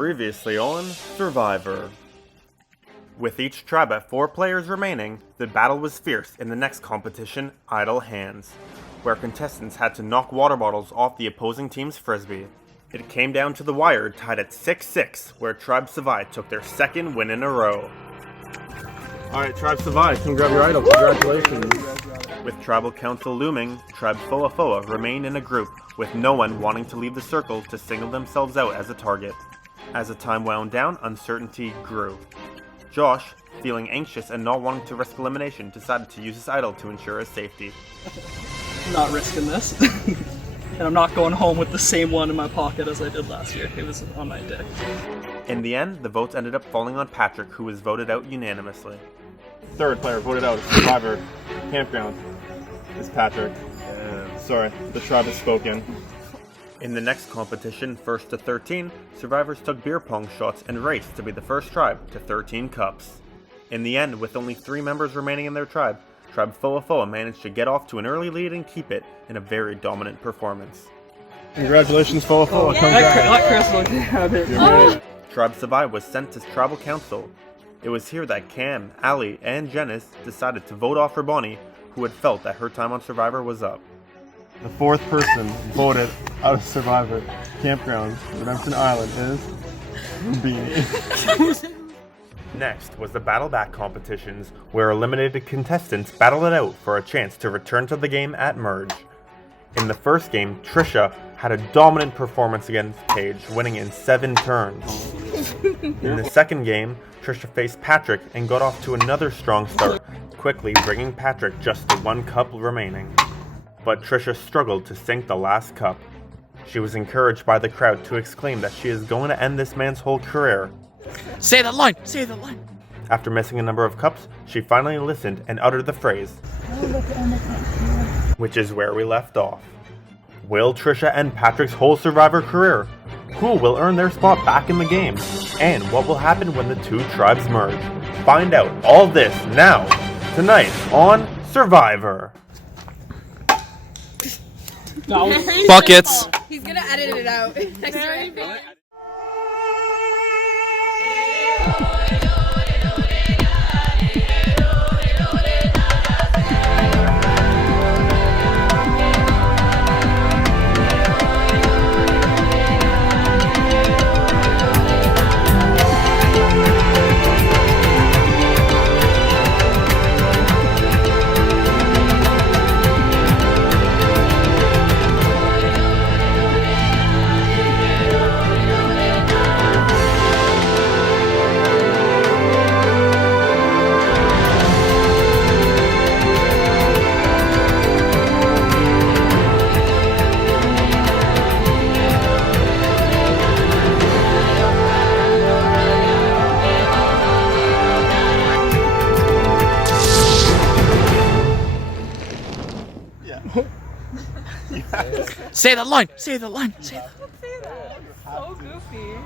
Previously on Survivor. With each tribe at 4 players remaining, the battle was fierce in the next competition, Idle Hands, where contestants had to knock water bottles off the opposing team's frisbee. It came down to the wire, tied at 6-6, where Tribe Savai took their second win in a row. Alright, Tribe Savai, come grab your idol. Congratulations. With Tribal Council looming, Tribe Foa Foa remained in a group, with no one wanting to leave the circle to single themselves out as a target. As the time wound down, uncertainty grew. Josh, feeling anxious and not wanting to risk elimination, decided to use his idol to ensure his safety. I'm not risking this. And I'm not going home with the same one in my pocket as I did last year. It was on my dick. In the end, the votes ended up falling on Patrick, who was voted out unanimously. Third player voted out as Survivor Campgrounds is Patrick. Sorry, the tribe has spoken. In the next competition, 1st to 13, survivors took beer pong shots and raced to be the first tribe to 13 cups. In the end, with only 3 members remaining in their tribe, Tribe Foa Foa managed to get off to an early lead and keep it in a very dominant performance. Congratulations, Foa Foa. Tribe Savai was sent to Tribal Council. It was here that Cam, Ali, and Janice decided to vote off for Bonnie, who had felt that her time on Survivor was up. The 4th person voted out of Survivor Campgrounds, Redemption Island, is Beanie. Next was the Battle Back competitions, where eliminated contestants battled it out for a chance to return to the game at Merge. In the first game, Trisha had a dominant performance against Paige, winning in 7 turns. In the second game, Trisha faced Patrick and got off to another strong start, quickly bringing Patrick just to 1 cup remaining. But Trisha struggled to sink the last cup. She was encouraged by the crowd to exclaim that she is going to end this man's whole career. Say the line! Say the line! After missing a number of cups, she finally listened and uttered the phrase, which is where we left off. Will Trisha end Patrick's whole Survivor career? Who will earn their spot back in the game? And what will happen when the 2 tribes merge? Find out all this now, tonight on Survivor. Buckets! He's gonna edit it out. Say the line! Say the line! Say the line! Don't say that. It's so goofy.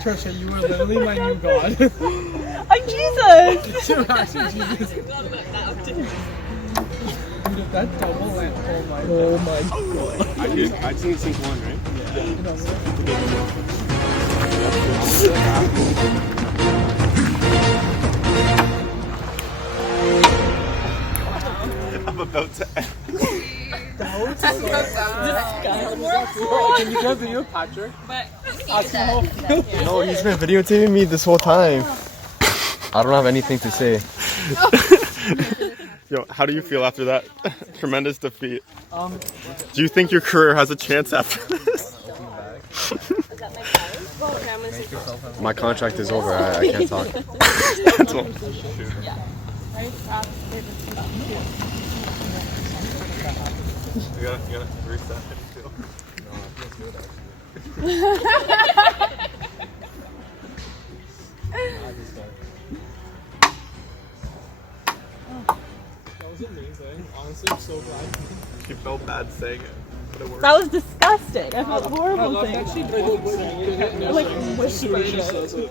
Trisha, you were literally my new god. I'm Jesus! You're actually Jesus. Dude, that double went, oh my god. I just need to sink 1, right? I'm about to end. Can you get a video of Patrick? No, he's been videotaping me this whole time. I don't have anything to say. Yo, how do you feel after that tremendous defeat? Do you think your career has a chance after this? My contract is over. I can't talk. That's all. You gotta reset it too. That was amazing. Honestly, I'm so glad. You felt bad saying it. That was disgusting. I felt horrible things. I like whispered it.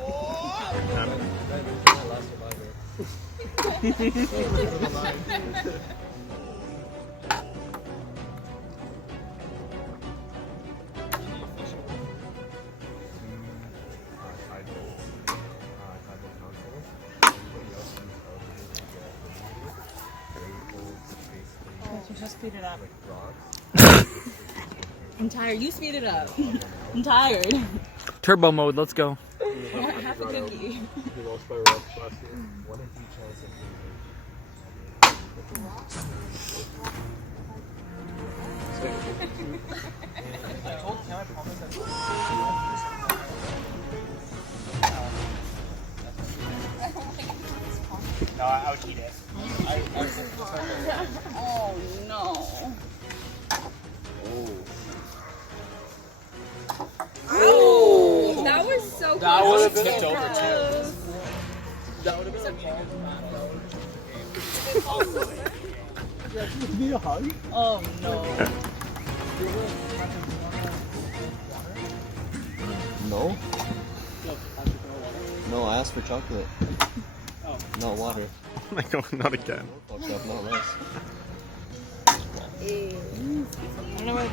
Just speed it up. I'm tired. You speed it up. I'm tired. Turbo mode, let's go. Half a cookie. No, I would eat it. Oh no. Oh. That was so close. That would have tipped over too. That would have been Oh no. No? No, I asked for chocolate. Not water. My God, not again. Fucked up, not less. I don't know where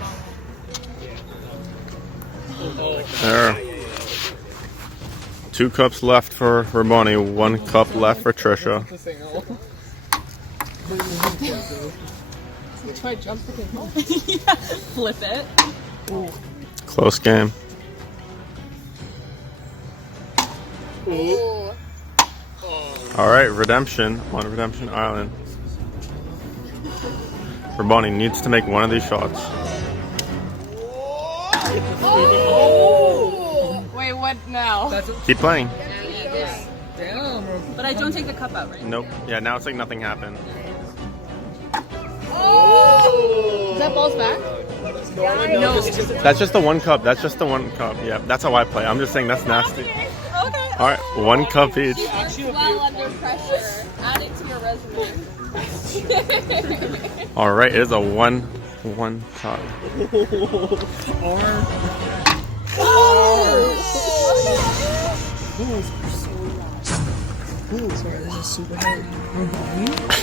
There. 2 cups left for Ramoni, 1 cup left for Trisha. Try jump the game. Yeah. Flip it. Close game. Ooh. Alright, Redemption on Redemption Island. Ramoni needs to make one of these shots. Oh! Wait, what now? Keep playing. But I don't take the cup out, right? Nope. Yeah, now it's like nothing happened. Oh! Is that balls back? No. That's just the 1 cup. That's just the 1 cup. Yeah, that's how I play. I'm just saying that's nasty. Okay. Alright, 1 cup each. Well under pressure. Add it to your resume. Alright, it is a 1 cup. Sorry, this is super heavy.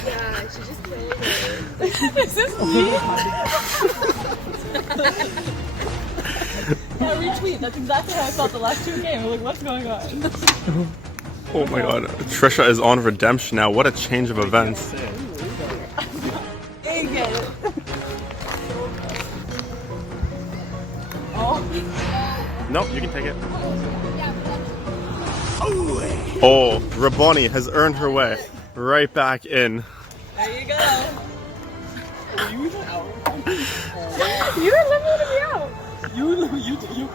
Yeah, she just killed her. Is this me? Yeah, retweet. That's exactly how I felt the last 2 games. I'm like, what's going on? Oh my God, Trisha is on Redemption now. What a change of events. Hey, get it. Oh. Nope, you can take it. Oh, Raboni has earned her way right back in. There you go. You eliminated me out. You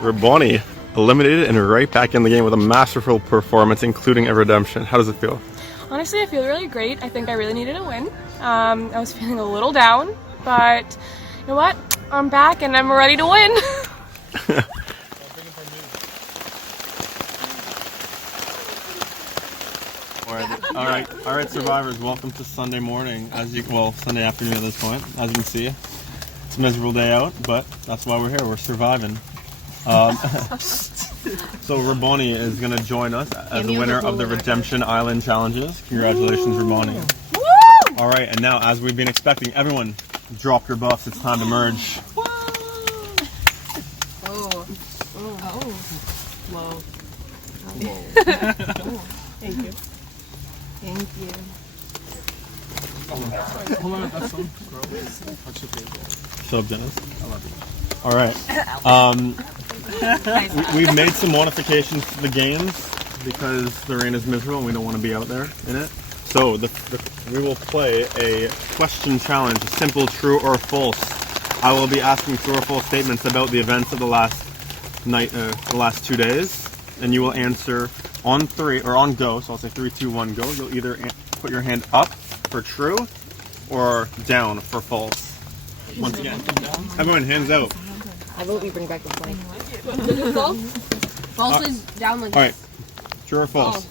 Raboni eliminated and right back in the game with a masterful performance, including a redemption. How does it feel? Honestly, I feel really great. I think I really needed a win. I was feeling a little down, but you know what? I'm back and I'm ready to win. All right, survivors. Welcome to Sunday morning. Sunday afternoon at this point. As you can see, it's a miserable day out, but that's why we're here. We're surviving. So Raboni is going to join us as the winner of the Redemption Island challenges. Congratulations, Raboni. Woo! All right, and now, as we've been expecting, everyone drop your buffs. It's time to merge. Thank you. Thank you. So generous. I love you. All right. We've made some modifications to the games because the rain is miserable and we don't want to be out there in it. So we will play a question challenge, a simple true or false. I will be asking true or false statements about the events of the last night, the last 2 days, and you will answer on 3 or on go. So I'll say 3, 2, 1, go. You'll either put your hand up for true or down for false. Once again, everyone hands out. I vote we bring back the point. False? False is down like All right, true or false?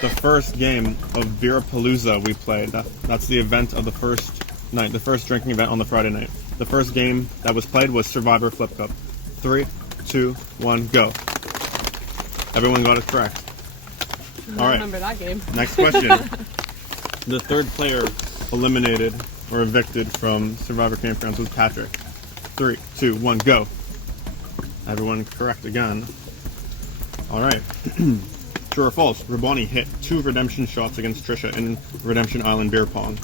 The first game of Virapalooza we played. That's the event of the first night, the first drinking event on the Friday night. The first game that was played was Survivor Flip Cup. 3, 2, 1, go. Everyone got it correct. All right. Remember that game. Next question. The third player eliminated or evicted from Survivor Campgrounds was Patrick. 3, 2, 1, go. Everyone correct again. All right. True or false? Rabani hit 2 redemption shots against Trisha in Redemption Island Beer Pong,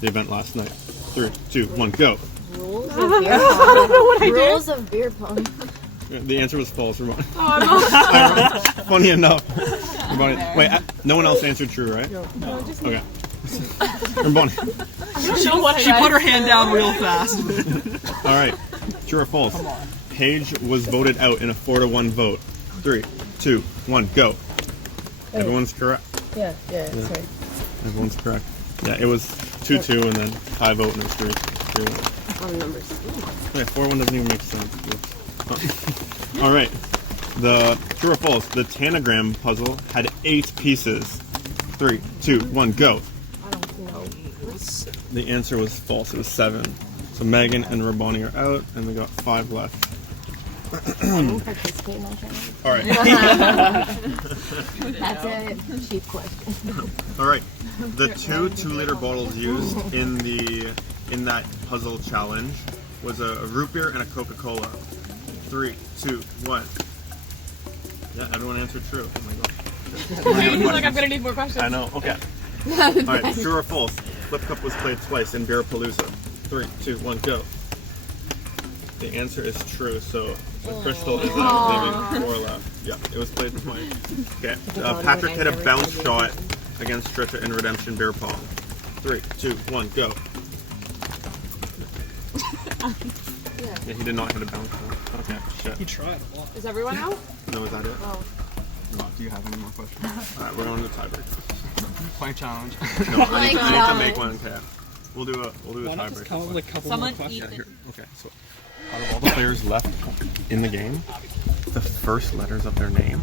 the event last night. 3, 2, 1, go. Rules of beer pong. Rules of beer pong. The answer was false, Rabani. Oh, Funny enough. Rabani, wait, no one else answered true, right? no. Okay. Rabani. She put her hand down real fast. All right. True or false? Paige was voted out in a 4-1 vote. 3, 2, 1, go. Everyone's correct. Yeah, sorry. Everyone's correct. Yeah, it was 2-2 and then tie vote and it's 3-1. On numbers. Yeah, 4-1 doesn't even make sense. All right. The true or false? The Tanagram puzzle had 8 pieces. 3, 2, 1, go. I don't know. The answer was false. It was 7. So Megan and Rabani are out, and we got 5 left. I didn't participate in that challenge. All right. That's a cheap question. All right. The 2 2-liter bottles used in that puzzle challenge was a root beer and a Coca-Cola. 3, 2, 1. Yeah, everyone answered true. Oh my god. I feel like I'm gonna need more questions. I know. Okay. All right. True or false? Flip Cup was played twice in Beer Palooza. 3, 2, 1, go. The answer is true. So the crystal is leaving 4 left. Yeah, it was played twice. Okay. Patrick hit a bounce shot against Trisha in Redemption Beer Pong. 3, 2, 1, go. Yeah, he did not hit a bounce shot. Okay, shit. He tried a lot. Is everyone out? No, is that it? Oh. No, do you have any more questions? Alright, we're going to tiebreak. Point challenge. No, I need to make one. Okay. We'll do a Why not just tiebreak. come up with a couple Someone more questions? Yeah, here. Okay, so out of all the players left in the game, the first letters of their name,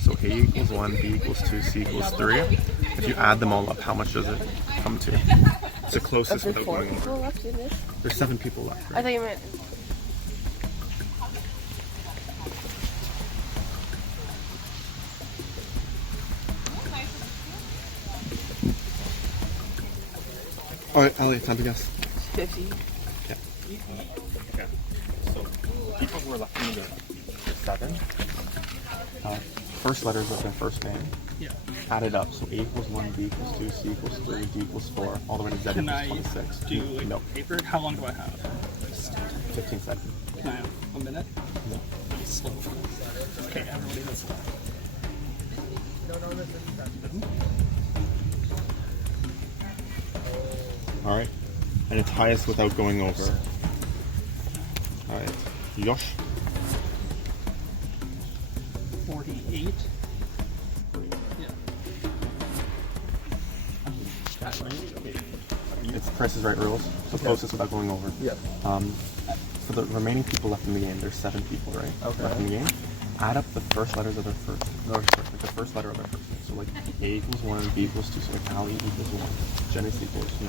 so A equals 1, B equals 2, C equals 3, if you add them all up, how much does it come to? It's the closest without going over. Left in this? There's 7 people left, I right? thought you meant. Alright, Ellie, time to guess. 50. Yeah. Okay. So, people who are left in the game, there's 7. First letters of their first name. Yeah. Added up, so A equals 1, B equals 2, C equals 3, D equals 4, all the way to Z Can equals I 26. do like No, paper? How long do I have? 15 seconds. Can I have a minute? No. Slow. Okay, everybody that's left. Alright. And it's highest without going over. Alright. Yosh. 48. Yeah. It's Price is Right rules, so closest without going over. Yep. For the remaining people left in the game, there's 7 people, right? Okay. Left in the game. Add up the first letters of their first, no, sorry, like the first letter of their first name. So like A equals 1, B equals 2, so like Ali equals 1, Janice equals 2.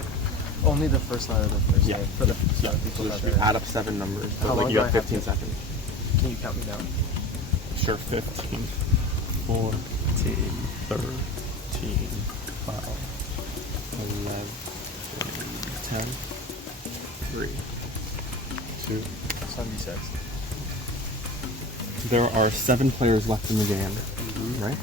Only the first letter of the first name for the Yeah. people So that just are. add up 7 numbers, How but like long you do have I have 15 to- seconds. Can you count me down? Sure, 15, 14, 13, 12, 11, 10, 3, 2. 76. There are 7 players left in the game, right?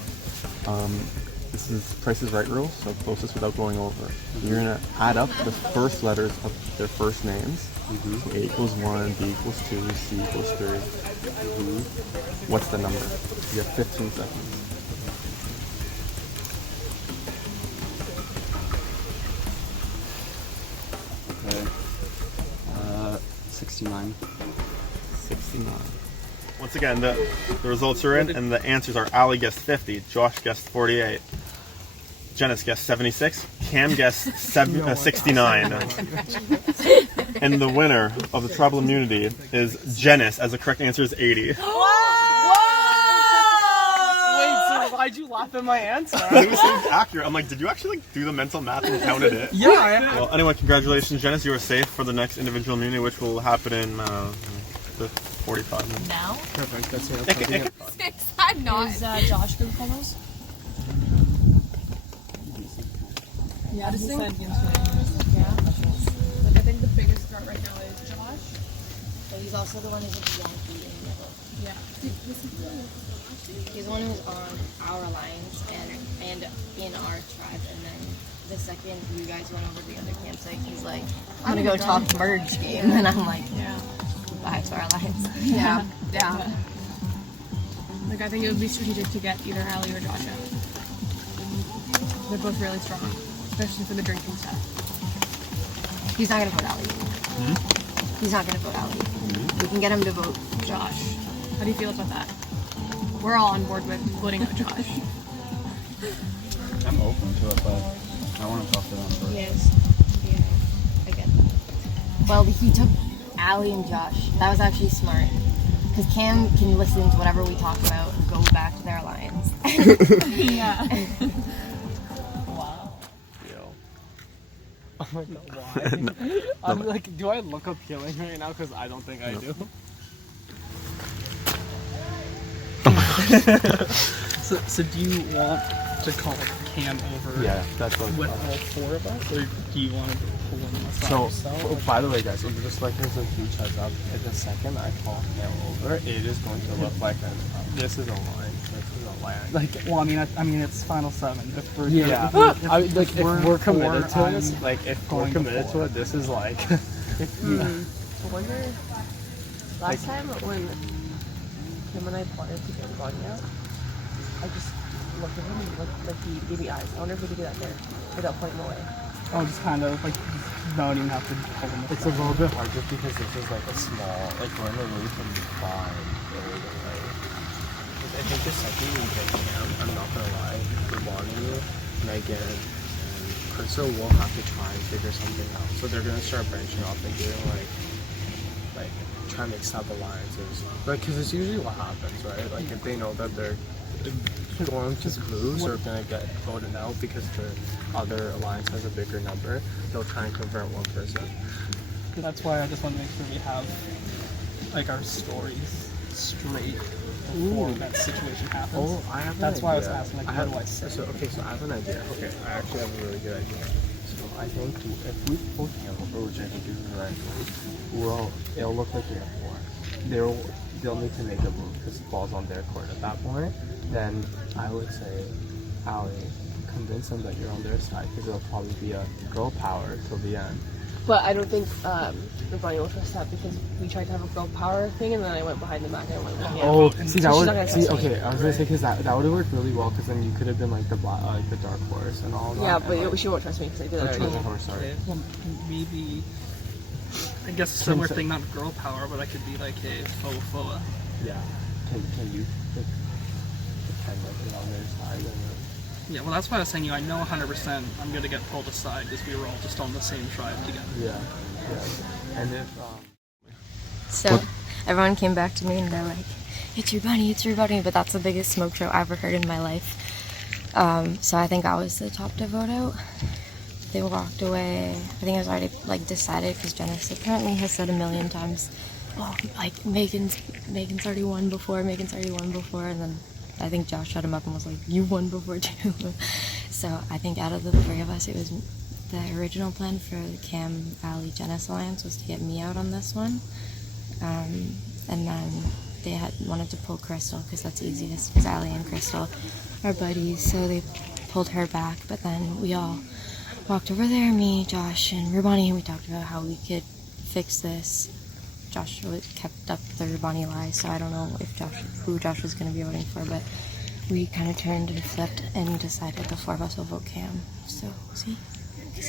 This is Price is Right rules, so closest without going over. You're gonna add up the first letters of their first names. So A equals 1, B equals 2, C equals 3. What's the number? You have 15 seconds. Okay. 69. 69. Once again, the results are in, and the answers are Ali guessed 50, Josh guessed 48, Janice guessed 76, Cam guessed 69. And the winner of the tribal immunity is Janice, as the correct answer is 80. Wait, so I Why'd you laugh at my answer? It seemed accurate. I'm like, did you actually like, do the mental math and counted it? Yeah. Well, anyway, congratulations, Janice. You are safe for the next individual immunity, which will happen in the 45 minutes. Now? Perfect. That's it. I'm not. Is Josh gonna call those? Yeah, he said yesterday. Yeah. Like, I think the biggest threat right now is Josh. But he's also the one who's a Yankee in the middle. Yeah. He's the one who's on our alliance and in our tribe. And then the second you guys went over to the other campsite, he's like, I'm gonna go talk merge game. And I'm like, Yeah. back to our alliance. Yeah. Like, I think it would be strategic to get either Allie or Josh out. They're both really strong, especially for the drinking stuff. He's not gonna vote Ali. He's not gonna vote Ali. We can get him to vote Josh. How do you feel about that? We're all on board with voting out Josh. I'm open to it, but I want to talk to them first. Yes. Yeah, I get that. Well, he took Ali and Josh. That was actually smart. Because Cam can listen to whatever we talk about and go back to their alliance. Yeah. Oh my god, why? I'm like, do I look appealing right now? Because I don't think I do. So do you want to call Cam over Yeah, that's what. with all four of us, or do you want to pull him aside So, yourself? by the way, guys, just like there's a huge heads up. The second I call him over, it is going to look like this is a line. This is a line. Like, well, I mean, it's Final Seven. If we're, Yeah, if we're committed to four, this. I'm Like, if we're going committed for to it, this is like. I wonder, last time when him and I wanted to get Bonnie out, I just looked at him and looked like he gave me eyes. I wonder if we could do that there without pointing him away. I'll just kind of like not even have to pull them It's a little bit hard just because this is like a small, like we're in a really confined area, right? I think the second we get Cam, I'm not gonna lie, Ravani, Megan, and Crystal will have to try and figure something out. So they're gonna start branching off and doing like trying to make sub alliances. Like, cause it's usually what happens, right? Like if they know that they're going to lose or gonna get voted out because the other alliance has a bigger number, they'll try and convert one person. That's why I just want to make sure we have like our stories straight before that situation happens. Oh, I have an That's why I was idea. asking, like, what do I say? So I have an idea. Okay, I actually have a really good idea. So I think if we pull him over, which I think is the right move, it'll look like we have four. They'll need to make a move because the ball's on their court at that point. Then I would say, Ali, convince them that you're on their side because it'll probably be a girl power till the end. But I don't think Bonnie will trust that because we tried to have a girl power thing and then I went behind the back and I went, well, yeah. Oh, see that she's not gonna trust me. okay. I was gonna say because that would have worked really well because then you could have been like the dark horse and all that. Yeah, and, but like, she won't trust me because I did that Trojan already. horse, sorry. Well, maybe I guess a similar thing, not girl power, but I could be like a foa. Yeah. Can you pretend like you're on their side and Yeah, well, that's why I was saying, I know 100% I'm gonna get pulled aside because we were all just on the same tribe together. yeah. And if So everyone came back to me and they're like, it's your bunny, but that's the biggest smoke show I ever heard in my life. So I think I was the top to vote out. They walked away. I think it was already like decided because Janice apparently has said a million times, oh, like Megan's already won before, and then I think Josh shut him up and was like, you won before too. So I think out of the three of us, it was the original plan for the Cam, Ali, Janice alliance was to get me out on this one. And then they had wanted to pull Crystal because that's easiest because Ali and Crystal are buddies, so they pulled her back. But then we all walked over there, me, Josh, and Rubani, and we talked about how we could fix this. Josh kept up the Rubani lie, so I don't know if who Josh was going to be voting for, but we kind of turned and flipped and decided the four of us will vote Cam. So, see?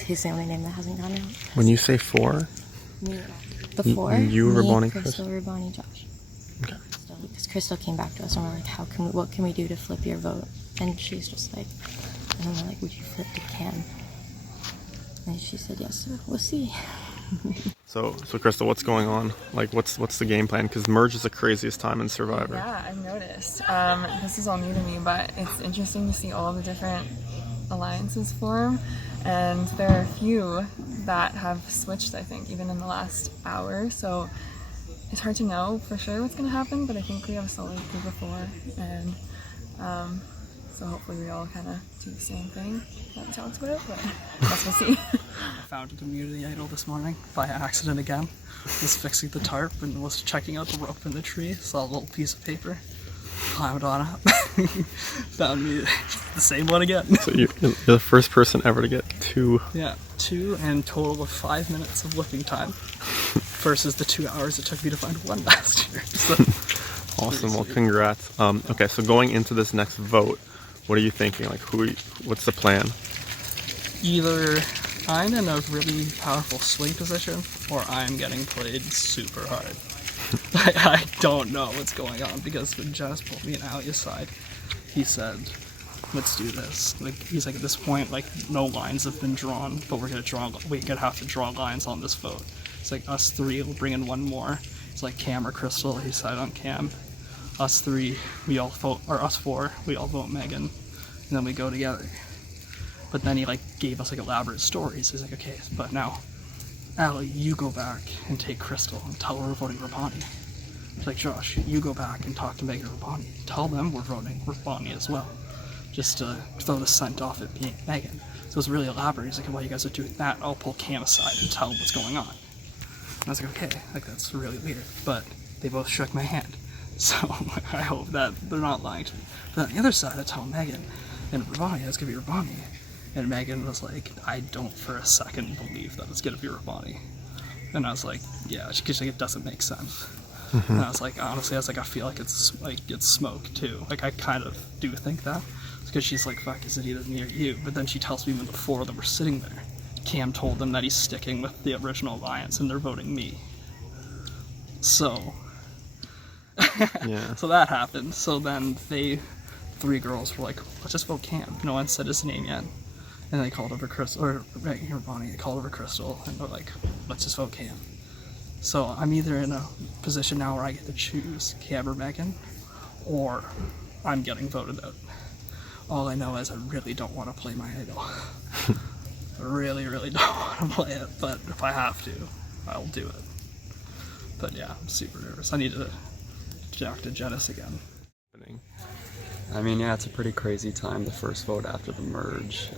He's the only name that hasn't gone out. When you say four, Me, the four. you, me, Rubani, Crystal, Rubani, Josh. Okay. Because Crystal came back to us and we're like, what can we do to flip your vote? And she's just like, and then we're like, would you flip to Cam? And she said yes, so we'll see. So Crystal, what's going on? Like, what's the game plan? Because merge is the craziest time in Survivor. Yeah, I've noticed. This is all new to me, but it's interesting to see all the different alliances form. And there are a few that have switched, I think, even in the last hour. So it's hard to know for sure what's going to happen, but I think we have a solid group of 4. And so hopefully we all kind of do the same thing that we talked about, but I guess we'll see. I found an immunity idol this morning by accident again. Was fixing the tarp and was checking out the rope in the tree. Saw a little piece of paper. Climbed on it. Found me the same one again. So you're the first person ever to get 2. Yeah, 2 and total of 5 minutes of looking time. Versus the 2 hours it took me to find 1 last year. So, awesome. Well, congrats. Okay, so going into this next vote, what are you thinking? Like, what's the plan? either I'm in a really powerful swing position or I'm getting played super hard. I don't know what's going on, because when Jess pulled me and Ali aside, he said, let's do this. Like, he's like, at this point, like, no lines have been drawn, but we're gonna have to draw lines on this vote. It's like, us three, we'll bring in one more. It's like Cam or Crystal, he decided on Cam. Us three, we all vote, or us four, we all vote Megan, and then we go together. But then he, like, gave us, like, elaborate stories. He's like, okay, but now, Ali, you go back and take Crystal and tell her we're voting Rabani. It's like, Josh, you go back and talk to Megan and Rabani. Tell them we're voting Rabani as well. Just to throw the scent off it being Megan. So it's really elaborate. He's like, while you guys are doing that, I'll pull Cam aside and tell him what's going on. And I was like, okay, like, that's really weird. But they both shook my hand. So I hope that they're not lying to me. But on the other side, I tell Megan and Rabani, it's gonna be Rabani. And Megan was like, I don't for a second believe that it's gonna be Rabani. And I was like, yeah, she's like, it doesn't make sense. And I was like, honestly, I was like, I feel like it's smoke too. Like, I kind of do think that. Because she's like, fuck, is it either me or you? But then she tells me when the four of them were sitting there, Cam told them that he's sticking with the original alliance and they're voting me. So, yeah. So that happened. So then three girls were like, let's just vote Cam. No one said his name yet. And they called over Crystal, or Bonnie, they called over Crystal, and they're like, let's just vote Cam. So I'm either in a position now where I get to choose Cam or Megan, or I'm getting voted out. All I know is I really don't want to play my idol. I really, really don't want to play it, but if I have to, I'll do it. But yeah, I'm super nervous. I need to talk to Janice again. I mean, yeah, it's a pretty crazy time, the first vote after the merge.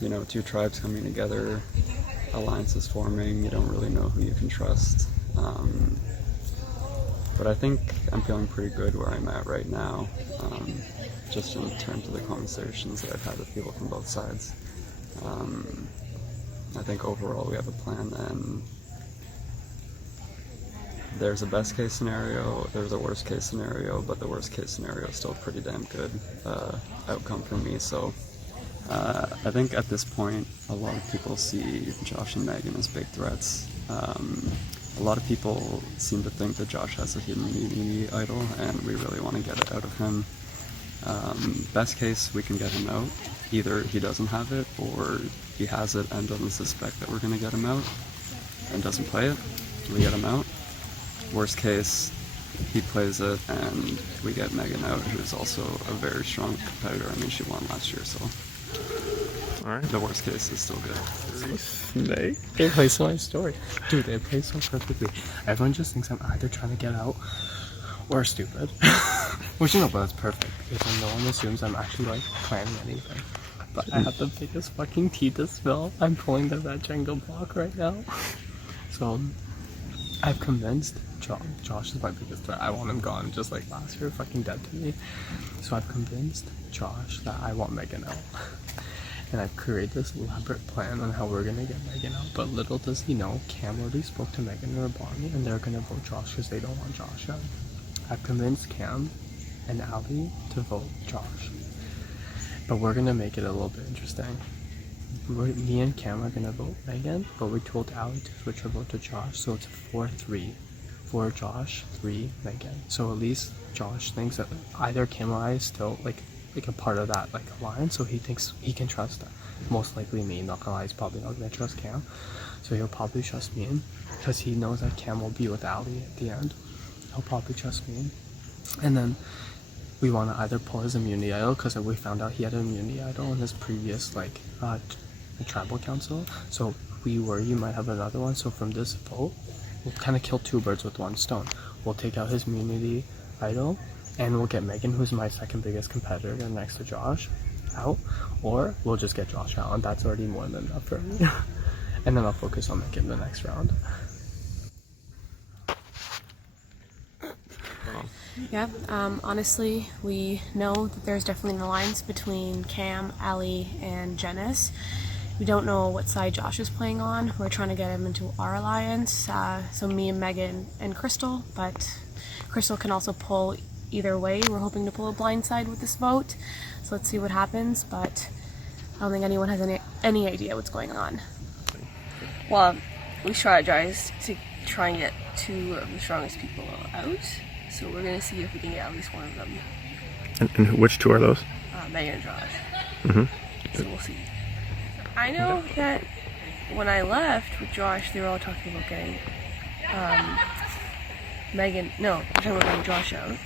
You know, two tribes coming together, alliances forming, you don't really know who you can trust. But I think I'm feeling pretty good where I'm at right now, just in terms of the conversations that I've had with people from both sides. I think overall we have a plan, and there's a best case scenario, there's a worst case scenario, but the worst case scenario is still a pretty damn good outcome for me. So I think at this point a lot of people see Josh and Megan as big threats. A lot of people seem to think that Josh has a hidden immunity idol and we really want to get it out of him. Best case, we can get him out. Either he doesn't have it or he has it and doesn't suspect that we're going to get him out and doesn't play it. We get him out. Worst case, he plays it and we get Megan out, who is also a very strong competitor. I mean, she won last year, so Alright. the worst case is still good. Snake. They play so nice story. Dude, they play so perfectly. Everyone just thinks I'm either trying to get out or stupid. Which, you know, but that's perfect, because no one assumes I'm actually, like, planning anything. But I have the biggest fucking tea to spill. I'm pulling the red Jenga block right now. So, I've convinced Josh is my biggest threat. I want him gone, just like last year, fucking dead to me. So I've convinced Josh that I want Megan out. And I've created this elaborate plan on how we're gonna get Megan out. But little does he know, Cam already spoke to Megan and Bonnie, and they're gonna vote Josh because they don't want Josh out. I've convinced Cam and Ali to vote Josh. But we're gonna make it a little bit interesting. Me and Cam are gonna vote Megan, but we told Ali to switch her vote to Josh, so it's 4-3. 4 Josh, 3 Megan. So at least Josh thinks that either Cam or I is still like a part of that like alliance, so he thinks he can trust most likely me. Not gonna lie, he's probably not gonna trust Cam, so he'll probably trust me because he knows that Cam will be with Ali at the end. He'll probably trust me, and then we want to either pull his immunity idol because we found out he had an immunity idol in his previous tribal council. So we worry you might have another one. So from this vote, we'll kind of kill two birds with one stone. We'll take out his immunity idol, and we'll get Megan, who's my second biggest competitor next to Josh, out, or we'll just get Josh out, and that's already more than enough for me. And then I'll focus on Megan the next round. Yeah, honestly, we know that there's definitely an alliance between Cam, Ali, and Janice. We don't know what side Josh is playing on. We're trying to get him into our alliance, so me and Megan and Crystal, but Crystal can also pull either way. We're hoping to pull a blind side with this vote, so let's see what happens, but I don't think anyone has any idea what's going on. Well, we strategized to try and get two of the strongest people out, so we're going to see if we can get at least one of them. And which two are those? Megan and Josh. Mm-hmm. So we'll see. I know that when I left with Josh, they were all talking about getting getting Josh out.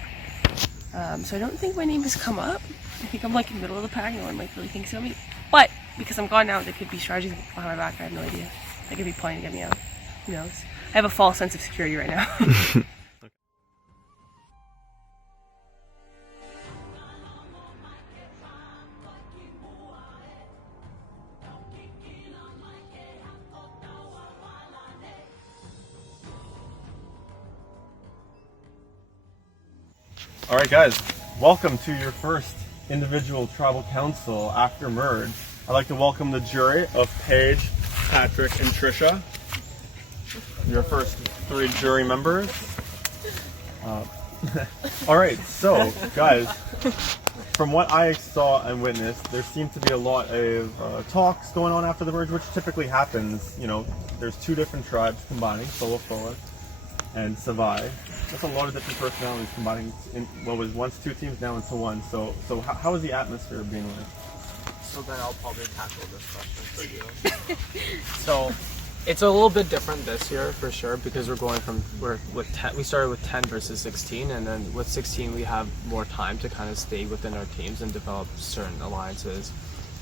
So I don't think my name has come up. I think I'm like in the middle of the pack. No one like really thinks of me. But because I'm gone now, there could be strategies behind my back. I have no idea. They could be planning to get me out. Who knows? I have a false sense of security right now. Alright guys, welcome to your first individual tribal council after merge. I'd like to welcome the jury of Paige, Patrick, and Trisha. Your first 3 jury members. Alright, so guys, from what I saw and witnessed, there seemed to be a lot of talks going on after the merge, which typically happens. You know, there's 2 different tribes combining, Solofoa and Savai. That's a lot of different personalities combining in what was once 2 teams now into 1. So how is the atmosphere being like? So then I'll probably tackle this question for you. So it's a little bit different this year for sure because we started with 10 versus 16, and then with 16 we have more time to kind of stay within our teams and develop certain alliances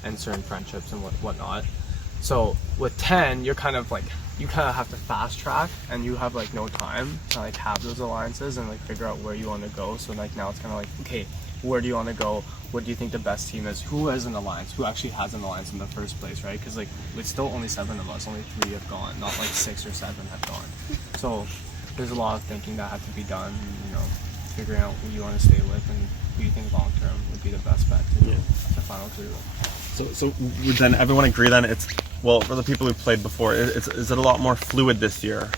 and certain friendships and whatnot. So with 10, you kind of have to fast track, and you have like no time to like have those alliances and like figure out where you want to go. So like now it's kind of like, okay, where do you want to go? What do you think the best team is? Who has an alliance? Who actually has an alliance in the first place, right? Because like it's still only 7 of us, only 3 have gone, not like 6 or 7 have gone. So there's a lot of thinking that had to be done, you know, figuring out who you want to stay with and who you think long term would be the best bet to go to final 2. So then everyone agree then it's, well, for the people who played before, is it a lot more fluid this year?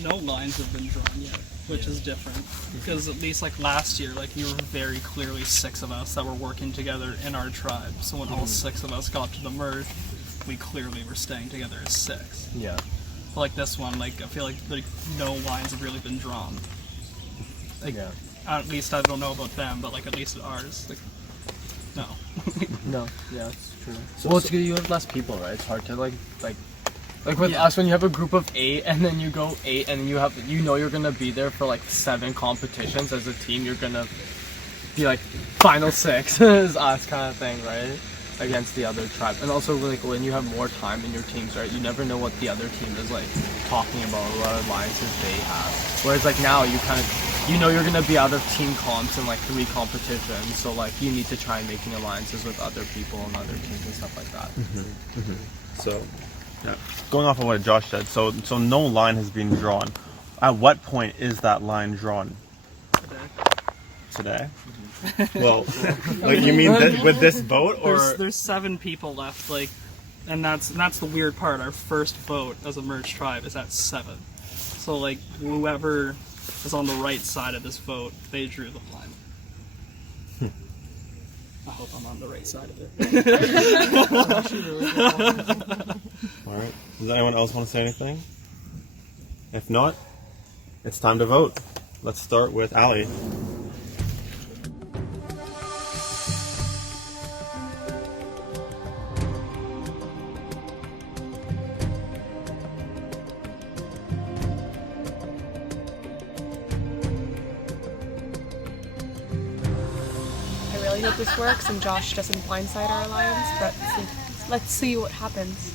No lines have been drawn yet, which is different. Because at least like last year, like you were very clearly 6 of us that were working together in our tribe. So when all 6 of us got to the merge, we clearly were staying together as 6. Yeah. But like this one, like I feel like no lines have really been drawn. Like, at least I don't know about them, but like at least at ours, like, no. No, yeah, that's true. Well, it's good you have less people, right? It's hard to like with us when you have a group of 8 and then you go 8 and you're gonna be there for like 7 competitions as a team. You're gonna be like final 6 is us kind of thing, right? Against the other tribe. And also like when you have more time in your teams, right? You never know what the other team is like talking about, what alliances they have. Whereas like now you kind of you're gonna be out of team comps in like 3 competitions, so like you need to try making alliances with other people and other teams and stuff like that. So, yeah. Going off of what Josh said, so no line has been drawn. At what point is that line drawn? Today? Well, like you mean with this vote, or there's 7 people left, like, and that's the weird part. Our first vote as a merged tribe is at 7. So like whoever is on the right side of this vote, they drew the line. I hope I'm on the right side of it. Alright. Does anyone else want to say anything? If not, it's time to vote. Let's start with Ali. really hope this works and Josh doesn't blindside our alliance, but let's see what happens.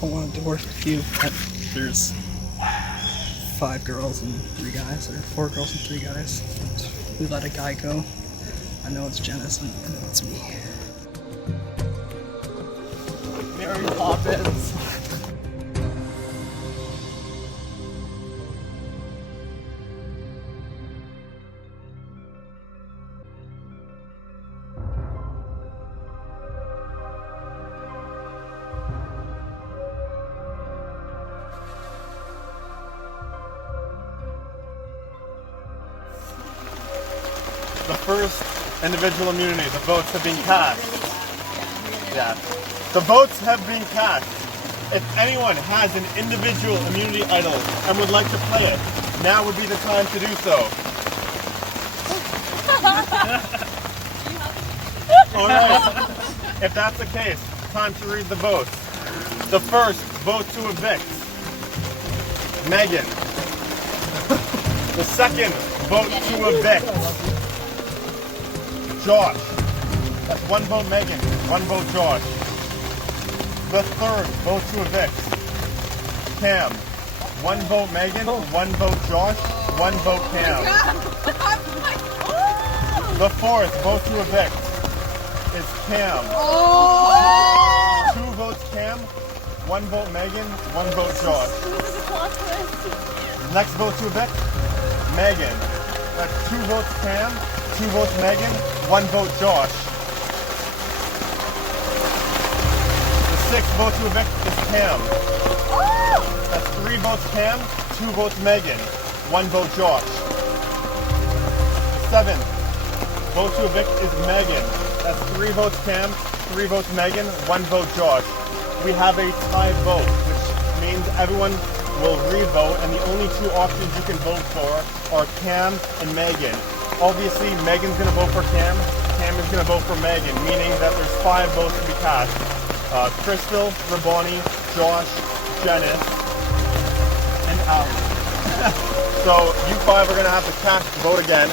I want to dwarf a few, but there's 5 girls and 3 guys, or 4 girls and 3 guys. And we let a guy go. I know it's Janice, and I know it's me. Mary Poppins. The first individual immunity, the votes have been cast. Yeah. The votes have been cast. If anyone has an individual immunity idol and would like to play it, now would be the time to do so. Alright. If that's the case, time to read the votes. The first vote to evict, Megan. The second vote to evict, Josh. That's 1 vote Megan, 1 vote Josh. The third vote to evict, Cam. 1 vote Megan, 1 vote Josh, 1 vote Cam. The fourth vote to evict is Cam. 2 votes Cam, 1 vote Megan, 1 vote Josh. Next vote to evict, Megan. That's 2 votes Cam, 2 votes Megan, 1 vote Josh. The sixth vote to evict is Cam. That's 3 votes Cam, 2 votes Megan, 1 vote Josh. The seventh vote to evict is Megan. That's 3 votes Cam, 3 votes Megan, 1 vote Josh. We have a tie vote, which means everyone will re-vote, and the only 2 options you can vote for are Cam and Megan. Obviously, Megan's going to vote for Cam, Cam is going to vote for Megan, meaning that there's 5 votes to be cast. Crystal, Rabani, Josh, Janice, and Ali. So you 5 are going to have to cast the vote again.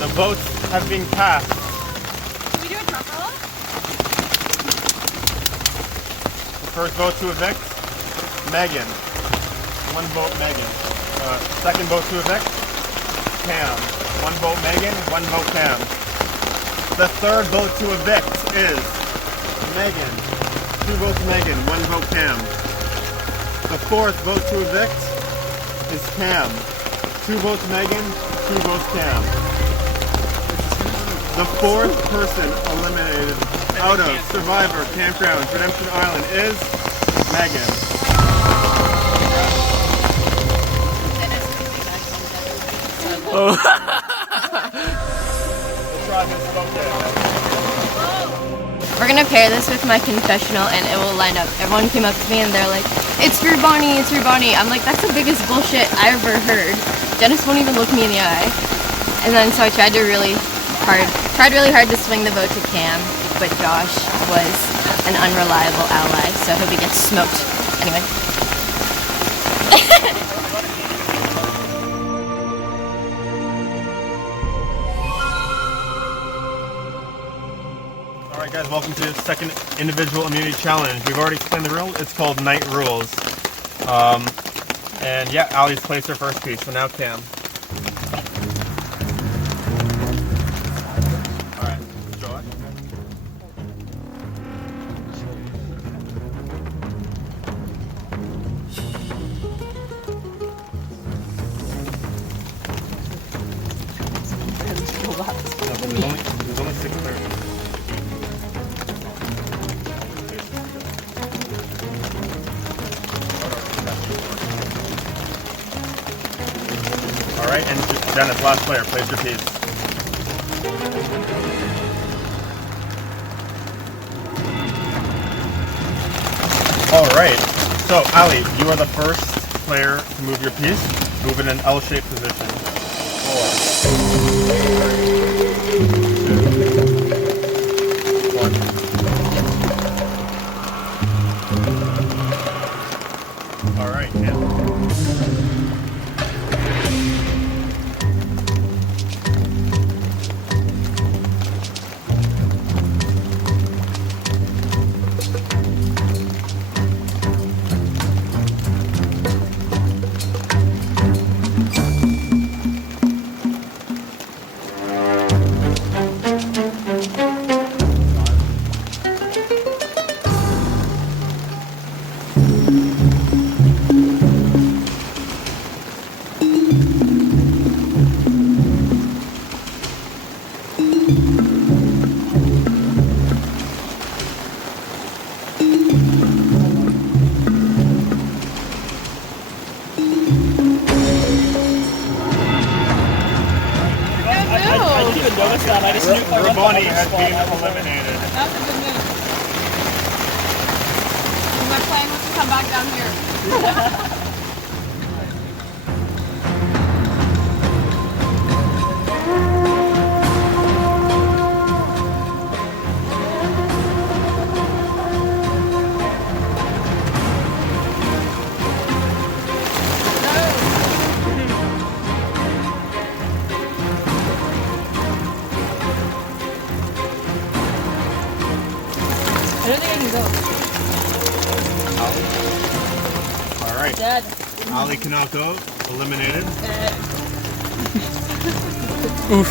The votes have been cast. Can we do a drum roll? The first vote to evict, Megan. 1 vote Megan. Second vote to evict, Cam. 1 vote Megan, 1 vote Cam. The third vote to evict is Megan. 2 votes Megan, 1 vote Cam. The fourth vote to evict is Cam. 2 votes Megan, 2 votes Cam. The fourth person eliminated out of Survivor Campgrounds Redemption Island is Megan. Oh. We're gonna pair this with my confessional and it will line up. Everyone came up to me and they're like, it's for Bonnie, it's for Bonnie. I'm like, that's the biggest bullshit I ever heard. Dennis won't even look me in the eye. And then so I tried really hard to swing the vote to Cam, but Josh was an unreliable ally, so I hope he gets smoked. Anyway. guys, welcome to the second individual immunity challenge. We've already explained the rules. It's called Night Rules. And yeah, Allie's placed her first piece, so now Cam. Alright, Josh. There's only 6 players. Alright, and Dennis, last player, place your piece. Alright, so Allie, you are the first player to move your piece. Move in an L-shaped position. 4, 3, 2, 1. Alright, yeah. Rabani has been eliminated. That was a good move. My plan was to come back down here. I don't think I can go. Alright. Dead. Allie cannot go. Eliminated. Oof.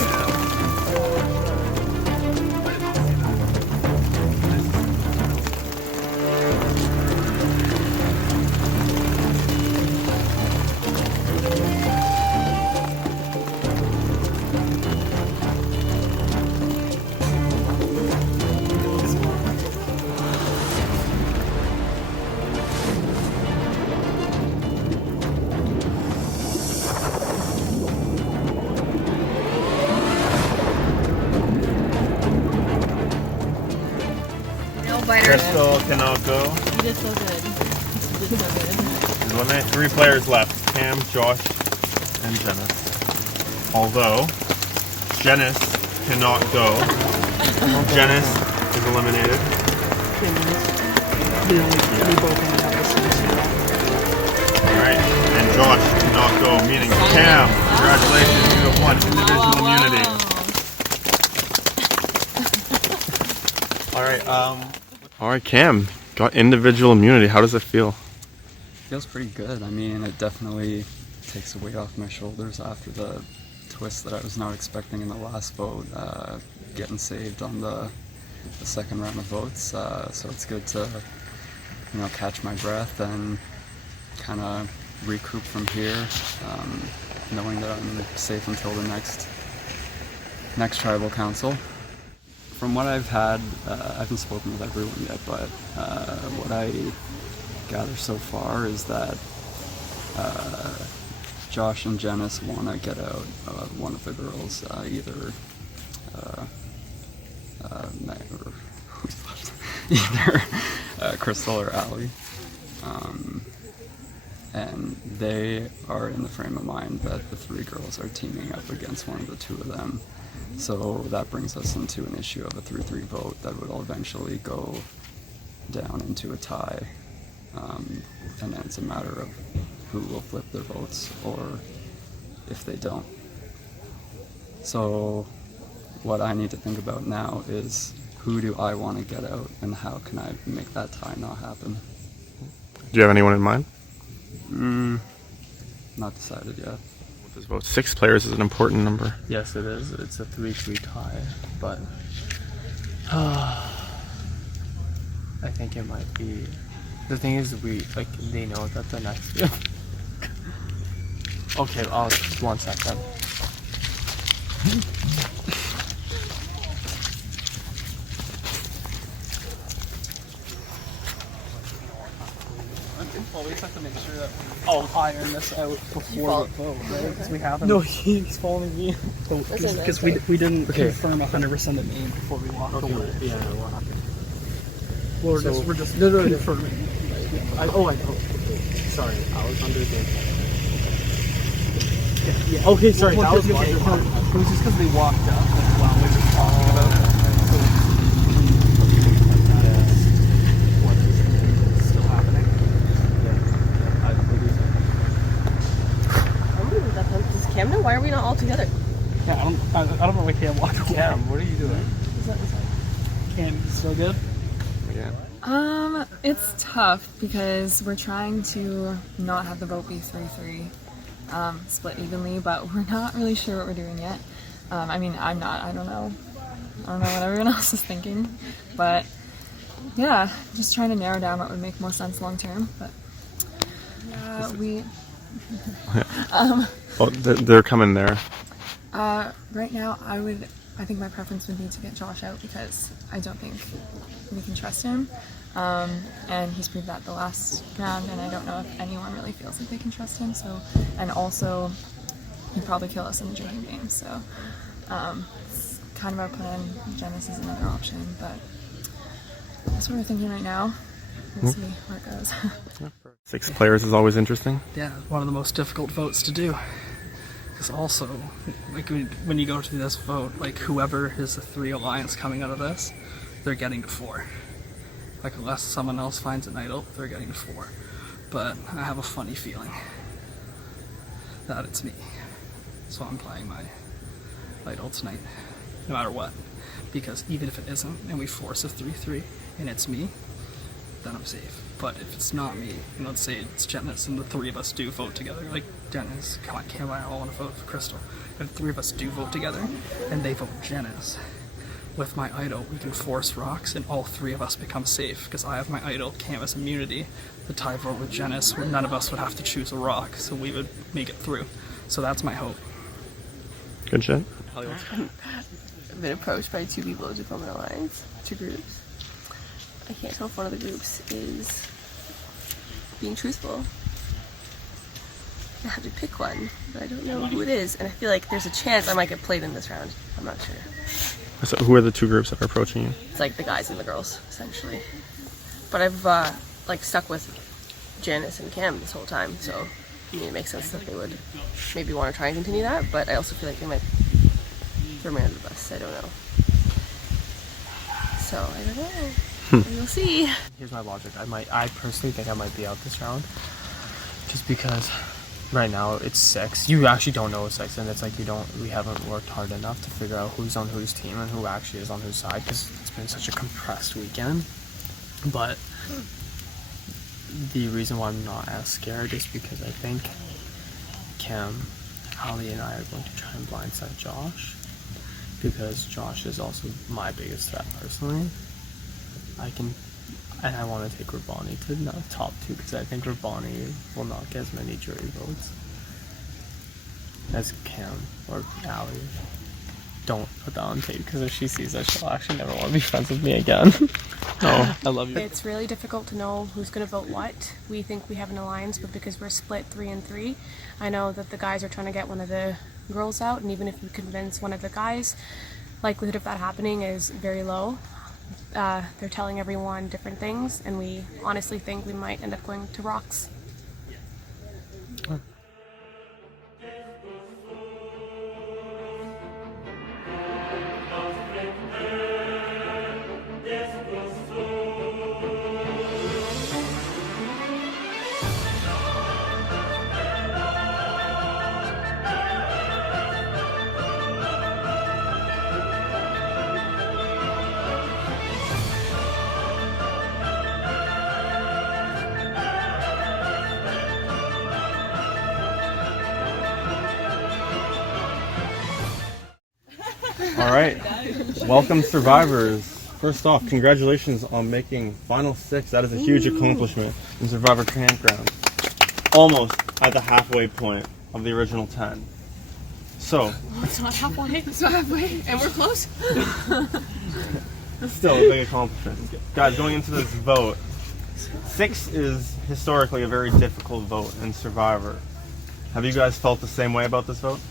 Crystal cannot go. You did so good. You did so good. There's eliminated 3 players left. Cam, Josh, and Janice. Although, Janice cannot go. Janice is eliminated. Alright, and Josh cannot go, meaning Cam, congratulations, you have won individual immunity. Alright, Cam, got individual immunity. How does it feel? Feels pretty good. I mean, it definitely takes a weight off my shoulders after the twist that I was not expecting in the last vote, getting saved on the second round of votes. So it's good to, catch my breath and kind of regroup from here, knowing that I'm safe until the next tribal council. From what I've had, I haven't spoken with everyone yet, but what I gather so far is that Josh and Janice want to get out one of the girls, either Crystal or Allie. And they are in the frame of mind that the 3 girls are teaming up against one of the 2 of them. So that brings us into an issue of a 3-3 vote that will eventually go down into a tie. And then it's a matter of who will flip their votes or if they don't. So what I need to think about now is who do I want to get out, and how can I make that tie not happen? Do you have anyone in mind? Not decided yet. With this vote, 6 players is an important number. Yes, it is. It's a 3-3 tie, but I think it might be. The thing is, they know that the next. Okay, just 1 second. Always have to make sure that iron this out before the vote, right? Because we haven't. No, he's following me. Because we didn't confirm 100% the name before we walked away. Yeah, what happened? We're just confirming. I know. Sorry, I was under the. Yeah. Okay, sorry, that was It my part. was just because they walked up while we were talking about it. What is still happening? I'm gonna move that then. Does Cam know? Why are we not all together? Yeah, I don't know why Cam walked away. Cam, what are you doing? Cam, you still good? Yeah. It's tough because we're trying to not have the vote be 3-3, split evenly, but we're not really sure what we're doing yet. I mean, I'm not. I don't know what everyone else is thinking, but yeah, just trying to narrow down what would make more sense long term. But we. Well, they're coming there. Right now, I think my preference would be to get Josh out because I don't think we can trust him. And he's proved that the last round, and I don't know if anyone really feels like they can trust him. So, and also, he'd probably kill us in the drinking game. So, it's kind of our plan. Genesis is another option, but that's what we're thinking right now. We'll see where it goes. 6 players is always interesting. Yeah, one of the most difficult votes to do. Because also, like when you go to this vote, like whoever is the 3 alliance coming out of this, they're getting to 4. Like unless someone else finds an idol, they're getting to 4. But I have a funny feeling that it's me. So I'm playing my idol tonight, no matter what. Because even if it isn't, and we force a 3-3, and it's me, then I'm safe. But if it's not me, and let's say it's Janice and the 3 of us do vote together, like Janice, Cam, and I all want to vote for Crystal. If the 3 of us do vote together, and they vote Janice, with my idol, we can force rocks, and all 3 of us become safe, because I have my idol, Cam has immunity. The tie vote with Janice, where none of us would have to choose a rock, so we would make it through. So that's my hope. Good shit. I've been approached by 2 people to form an alliance, 2 groups. I can't tell if one of the groups is being truthful. I have to pick one, but I don't know who it is, and I feel like there's a chance I might get played in this round. I'm not sure. So who are the 2 groups that are approaching you? It's like the guys and the girls, essentially. But I've stuck with Janice and Cam this whole time, so I mean, it makes sense that they would maybe want to try and continue that, but I also feel like they might throw me under the bus. I don't know. So I don't know. We'll see. Here's my logic. I personally think I might be out this round, just because right now it's 6. You actually don't know it's 6, and it's like we haven't worked hard enough to figure out who's on whose team and who actually is on whose side, because it's been such a compressed weekend. But the reason why I'm not as scared is because I think Cam, Ali, and I are going to try and blindside Josh, because Josh is also my biggest threat personally. I want to take Rabani to the top 2, because I think Rabani will not get as many jury votes as Cam or Ali. Don't put that on tape, because if she sees that, she'll actually never want to be friends with me again. No, I love you. It's really difficult to know who's going to vote what. We think we have an alliance, but because we're split 3 and 3, I know that the guys are trying to get one of the girls out, and even if we convince one of the guys, likelihood of that happening is very low. They're telling everyone different things, and we honestly think we might end up going to rocks. All right. Welcome, survivors. First off, congratulations on making Final 6. That is a huge accomplishment in Survivor Campgrounds. Almost at the halfway point of the original 10. So, It's not halfway. It's not halfway. And we're close. still a big accomplishment. Guys, going into this vote, 6 is historically a very difficult vote in Survivor. Have you guys felt the same way about this vote?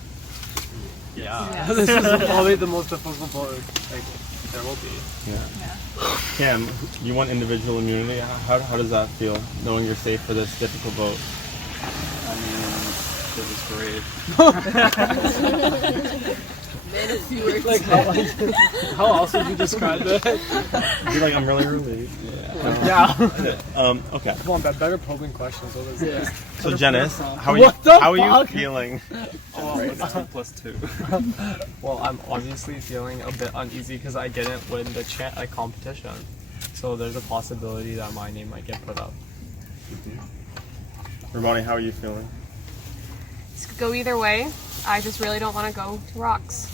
Yeah. This is probably the most difficult vote like there will be. Yeah. Cam, you want individual immunity. How does that feel, knowing you're safe for this difficult vote? I mean, it was great. Man, it's few words. Like how else would you describe it? You're like, I'm really relieved. Yeah. Okay. Come on, better probing questions. What is this? So Janice, how are you feeling? +2. Well, I'm obviously feeling a bit uneasy because I didn't win the competition. So there's a possibility that my name might get put up. Ramoni, how are you feeling? This could go either way. I just really don't want to go to Rocks.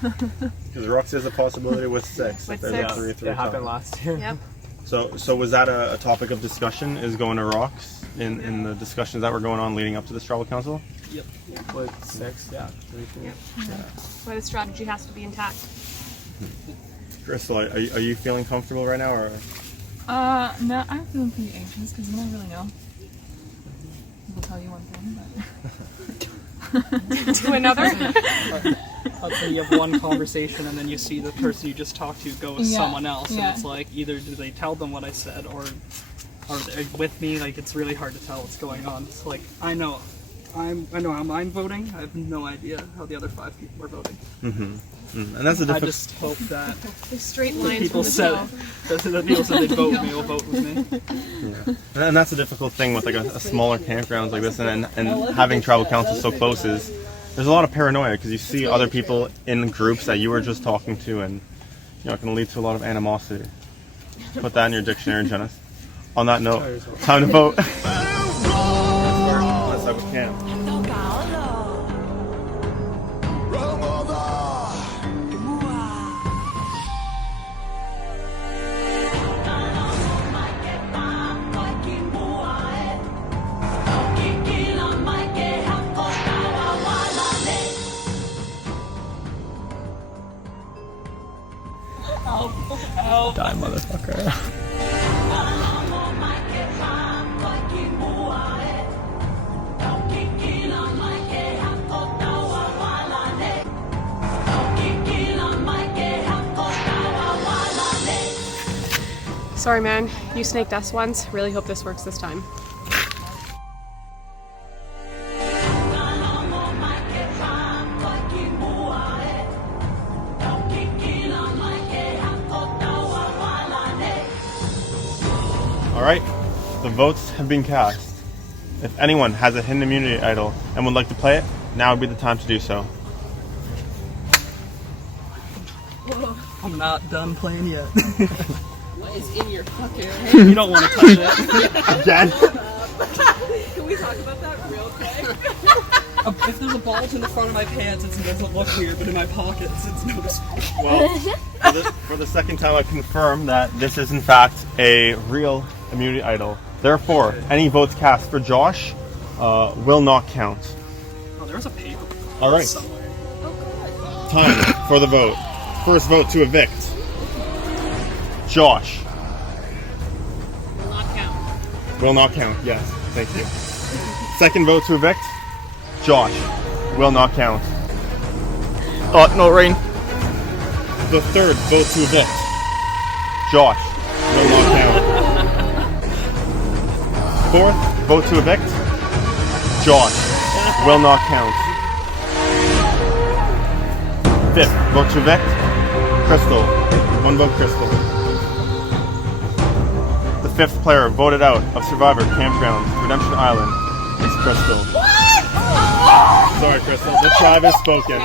Because Rocks is a possibility with 6. With There's a 6. 3-3 It happened tie. last year. Yep. So was that a topic of discussion, is going to Rocks in the discussions that were going on leading up to this tribal council? Yep. With 6, yeah. 3-3. Yep. Where the strategy has to be intact. Crystal, are you feeling comfortable right now, or? No, I'm feeling pretty anxious because you don't really know. I'll tell you one thing, but... To another? So you have one conversation and then you see the person you just talked to go with someone else, and it's like either do they tell them what I said or are they with me? Like, it's really hard to tell what's going on. It's like I know how I'm voting. I have no idea how the other 5 people are voting. And that's a I difficult. just hope that The straight the lines people from the said top. the people said they'd vote with me will vote with me. And that's a difficult thing with like a smaller campgrounds like this, and having tribal council so close is there's a lot of paranoia because you see other people in groups that you were just talking to, and it can lead to a lot of animosity. Put that in your dictionary, Janice. On that note, time to vote. Let's start with Cam. Die, motherfucker. Sorry, man. You snaked us once. Really hope this works this time. Alright, the votes have been cast. If anyone has a hidden immunity idol and would like to play it, now would be the time to do so. I'm not done playing yet. What is in your fucking head? You don't want to touch it. Again? Can we talk about that real quick? If there's a bulge in the front of my pants, it doesn't look weird, but in my pockets, it's noticeable. Well, for the second time I confirm that this is in fact a real immunity idol. Therefore, any votes cast for Josh will not count. Oh, there's a paper. Alright. Somewhere. Time for the vote. First vote to evict. Josh. Will not count. Will not count, yes. Thank you. Second vote to evict. Josh. Will not count. Oh, no rain. The third vote to evict. Josh. Will not count. Fourth vote to evict. Josh. Will not count. Fifth vote to evict. Crystal. One vote, Crystal. The fifth player voted out of Survivor Campgrounds Redemption Island is Crystal. Sorry, Crystal. The tribe has spoken.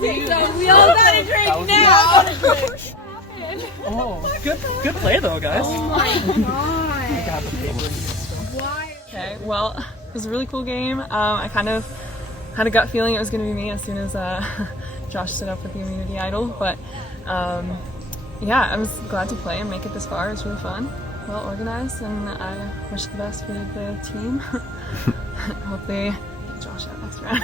We all gotta drink now. Oh, good play though, guys. Oh my god. Okay, well, it was a really cool game. I kind of had a gut feeling it was going to be me as soon as Josh stood up with the immunity idol, but yeah, I was glad to play and make it this far. It was really fun, well organized, and I wish the best for the team. Hope they get Josh out next round.